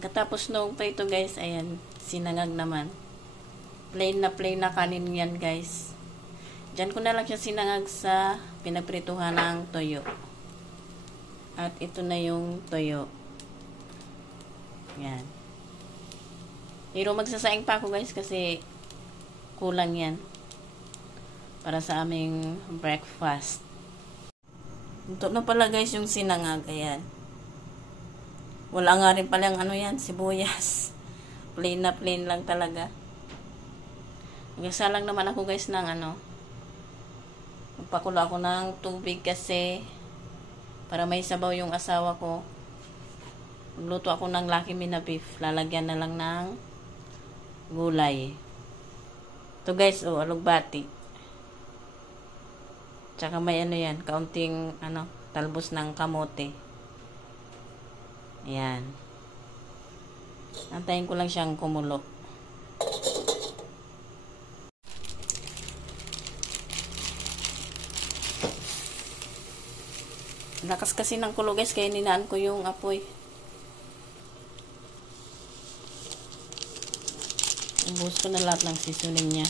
Katapos nung prito guys, ayan, sinangag naman. Plain na kanin yan guys. Diyan ko na lang siya sinangag sa pinagprituhan ng toyo. At ito na yung toyo. Yan. Pero magsasaing pa ako guys kasi kulang yan. Para sa aming breakfast. Ito na pala guys yung sinangag. Ayan. Wala nga rin palang ano yan, sibuyas. Plain lang talaga. Nagasa lang naman ako guys ng ano. Magpakulo ako ng tubig kasi para may sabaw yung asawa ko. Magluto ako ng Lucky Me na beef. Lalagyan na lang ng gulay. Ito guys, oh, alugbati. Tsaka may ano yan, kaunting ano, talbos ng kamote. Ayan. Antayin ko lang siyang kumulo. Lakas kasi ng kulo guys, kaya ninaan ko yung apoy. Ubus ko na lahat ng seasoning niya.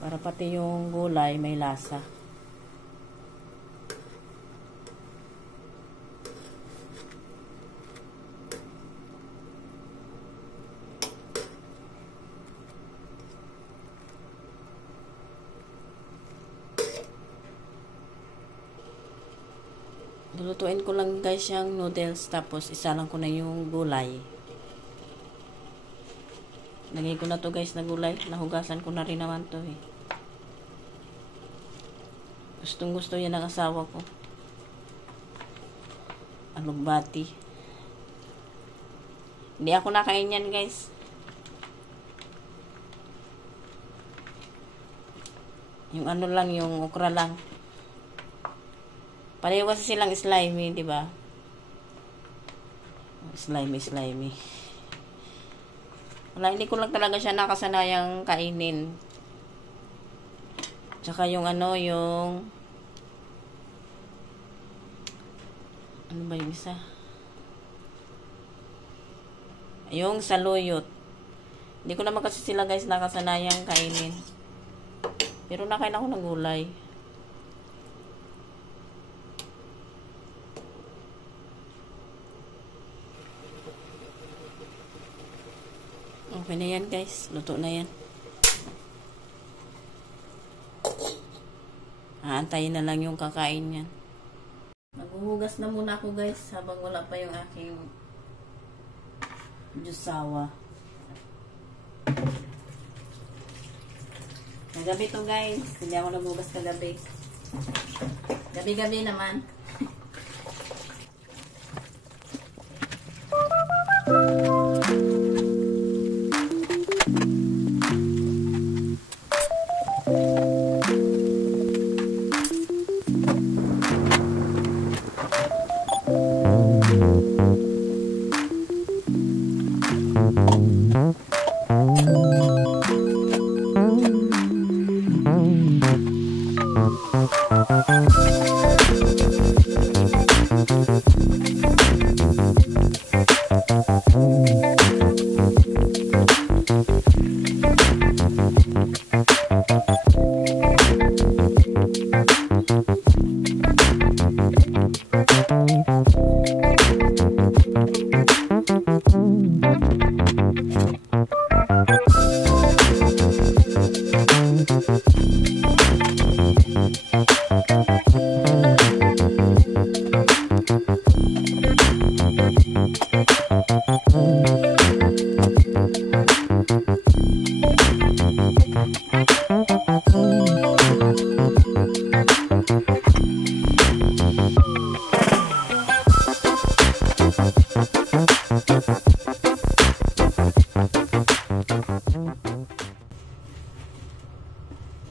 Para pati yung gulay may lasa. Lulutuin ko lang guys yung noodles tapos isa lang ko na yung gulay. Lagay ko na to guys na gulay. Nahugasan ko na rin naman to eh. Gustong gusto yan ng asawa ko. Alugbati. Hindi ako nakain yan guys. Yung ano lang, yung okra lang. Pareho kasi silang slimy, di ba? Slimy. Wala, hindi ko lang talaga siya nakasanayang kainin. Tsaka yung ano, yung ano ba yung isa? Yung saluyot. Hindi ko naman kasi sila guys nakasanayang kainin. Pero nakain ako ng gulay. Okay na yan guys. Luto na yan. Aantayin na lang yung kakain yan. Maghuhugas na muna ako guys habang wala pa yung aking jusawa. Kagabi to guys. Hindi ako naghugas kagabi. Gabi-gabi naman.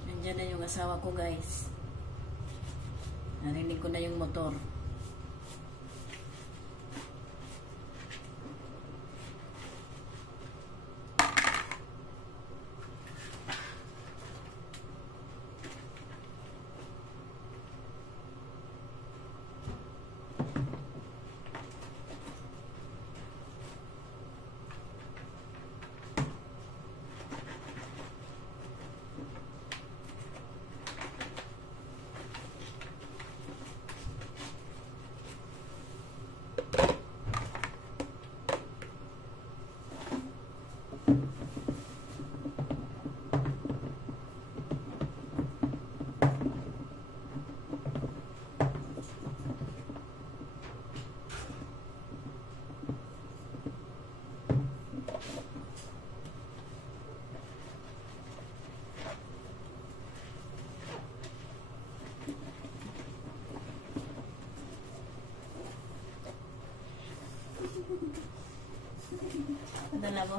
Nandiyan na yung asawa ko guys. Narinig ko na yung motor.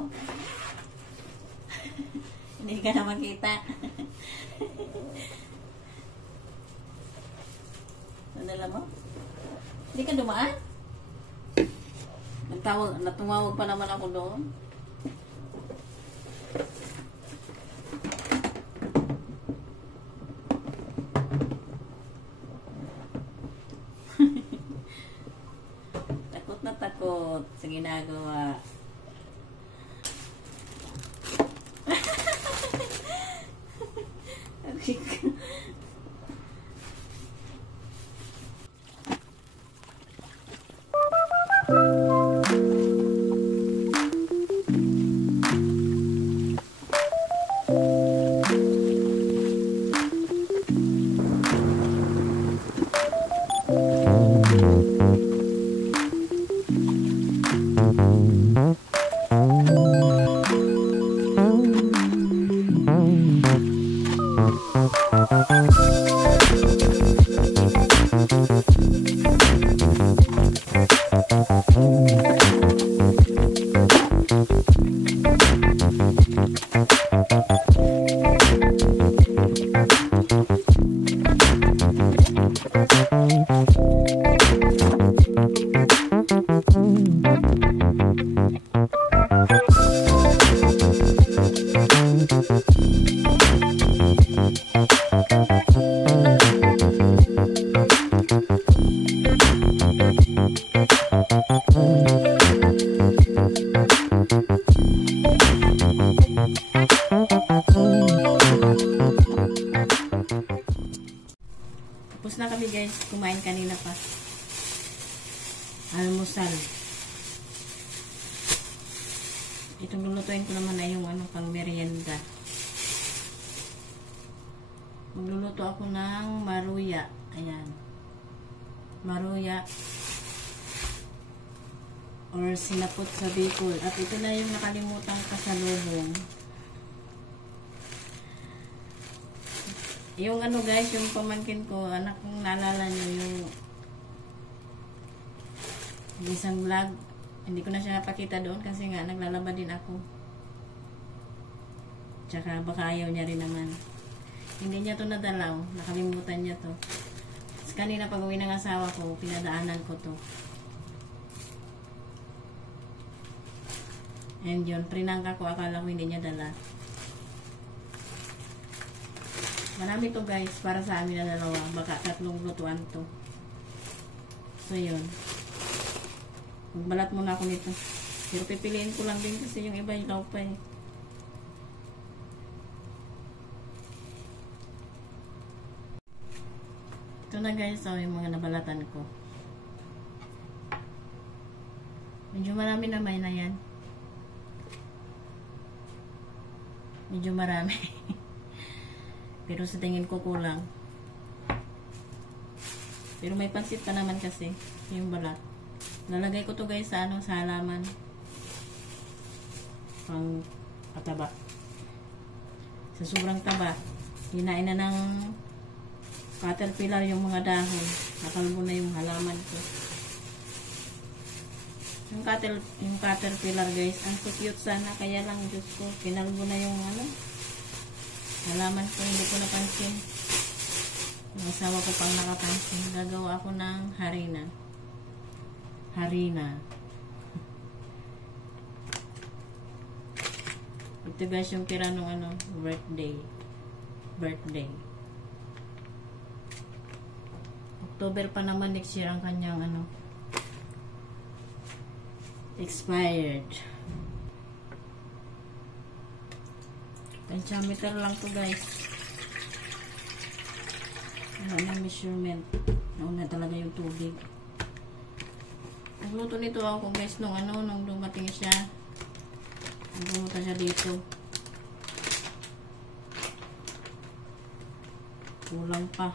mo? Hindi ka na makita. Nadala mo? Hindi ka dumaan? Natumawag pa naman ako doon. Takot na takot sa ginagawa. Tapos na kami guys, kumain kanina pa. Almusal. Itong lulutuin ko naman ay yung pang merienda. Magluluto ako ng maruya. Ayan. Maruya. Or sinapot sa Bicol. At ito na yung nakalimutang kasalubong. Yung guys, yung pamangkin ko, anak kong naalala nyo yung isang vlog. Hindi ko na siya napakita doon kasi nga naglalaba din ako. Tsaka baka ayaw niya rin naman. Hindi niya to nadalaw. Nakalimutan niya to. Tapos kanina pag uwi ng asawa ko, pinadaanan ko to. And yun, prinangka ko. Akala ko hindi niya dala. Marami to guys, para sa amin na dalawa. Baka 3 lutuan to. So yun. Magbalat muna ako nito. Pero pipiliin ko lang din kasi yung iba ilaw pa eh. Ito na guys, so yung mga nabalatan ko. Medyo marami naman na yan. Medyo marami. Pero sa tingin ko kulang. Pero may pansit pa naman kasi yung balat. Lalagay ko to guys sa sa halaman. Pang pataba. Sa sobrang taba, hinain na ng caterpillar yung mga dahon. Nakalbo na yung halaman ko. Yung caterpillar guys, ang cute sana. Kaya lang, Diyos ko, kinalbo na yung halaman ko, hindi ko napansin. Yung asawa ko pang nakapansin. Gagawa ako ng harina. Ito guys yung tira nung birthday. October pa naman next year ang kanyang expired. Pentameter lang to guys. Wala na measurement. Nauna talaga yung tubig. Nagluto nito ako guys nung nung dumating siya. Nagluto siya dito. Kulang pa.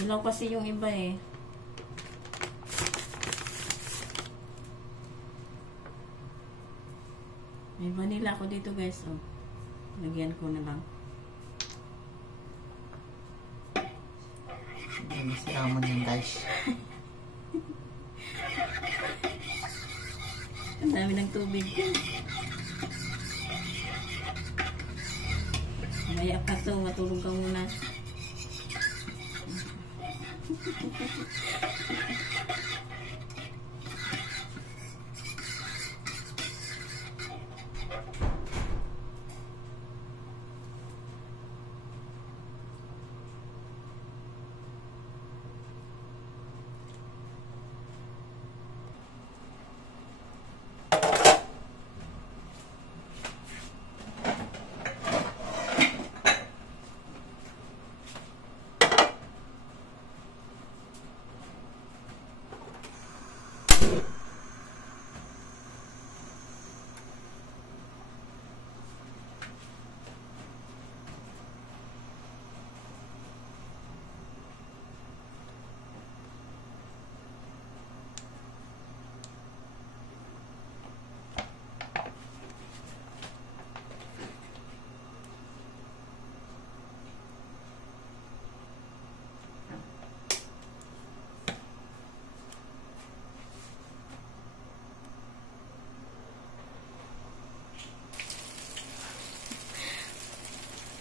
Hilaw kasi yung iba eh. May vanilla ako dito guys. Oh. Lagyan ko na lang. Hindi si Amon yan guys. Ang dami ng tubig. Maya pa to, matulog ka muna.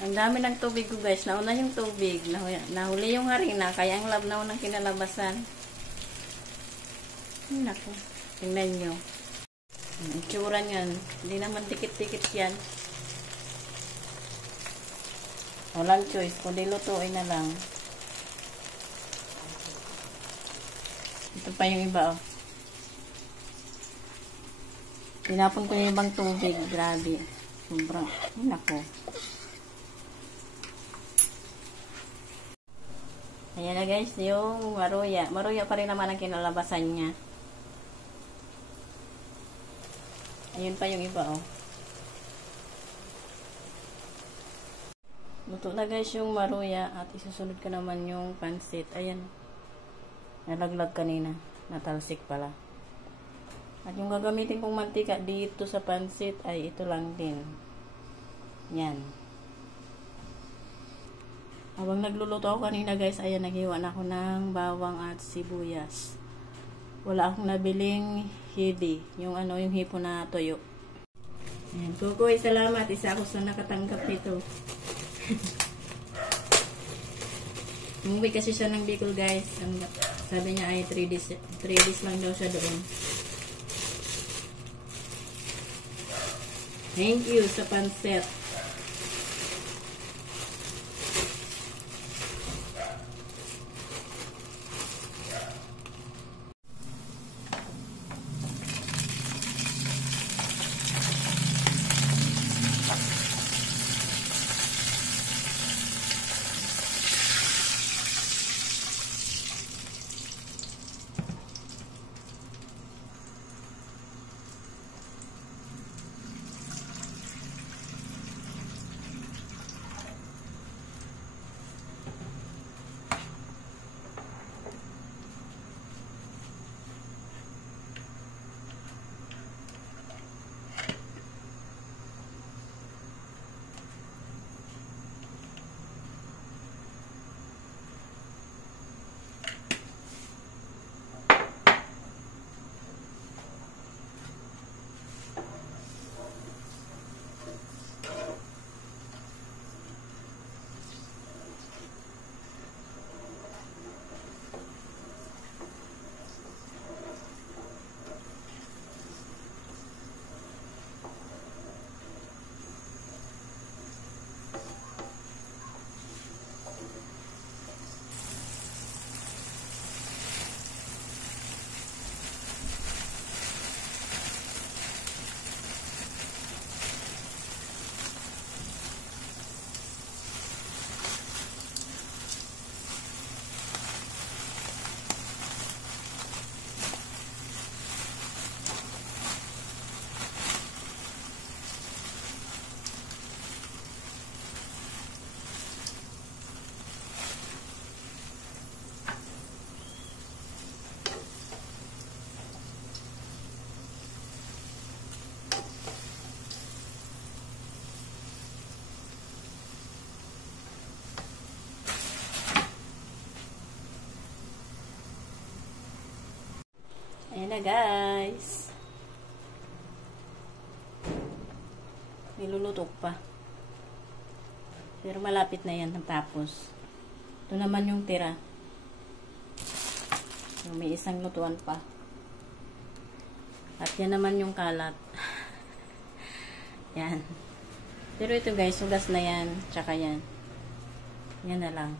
Ang dami ng tubig ko guys. Nauna yung tubig. Nahuli yung harina. Kaya ang labnaw ng kinalabasan. Naku. Tingnan nyo. Ang itsura niyan. Hindi naman dikit-dikit yan. Walang choice. Kundi lutuin na lang. Ito pa yung iba oh. Tinapon ko yung ibang tubig. Grabe. Sobrang. Naku. Ayan na guys, yung maruya. Maruya pa rin naman ang kinalabasan niya. Ayun pa yung iba, oh. Luto na guys yung maruya at isusunod ko naman yung pansit. Ayan. Nalaglag kanina. Natalsik pala. At yung gagamitin kong mantika dito sa pansit ay ito lang din. Yan. Habang nagluluto ako kanina guys, ayan, naghiwa na ako ng bawang at sibuyas. Wala akong nabiling hidi, yung ano, yung hipo na toyo. Ayan, Kukoy, salamat. Isa ako sa nakatanggap nito. Umuwi kasi siya ng Bicol guys. Sabi niya ay 3 days lang daw siya doon. Thank you sa pansit. Ayan na guys. niluluto pa. Pero malapit na yan natapos. Ito naman yung tira. So, may isang lutuan pa. At yan naman yung kalat. Yan. Pero ito guys, hugas na yan. Tsaka yan. Yan na lang.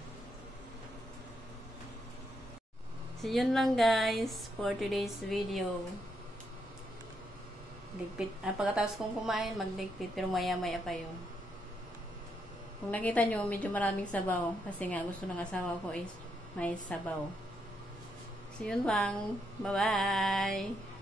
So, yun lang guys for today's video. Ligpit. Pagkatapos kong kumain, magligpit. Pero maya-maya pa yun. Kung nakita nyo, medyo maraming sabaw. Kasi nga, gusto ng asawa ko is may sabaw. So, yun lang. Bye-bye!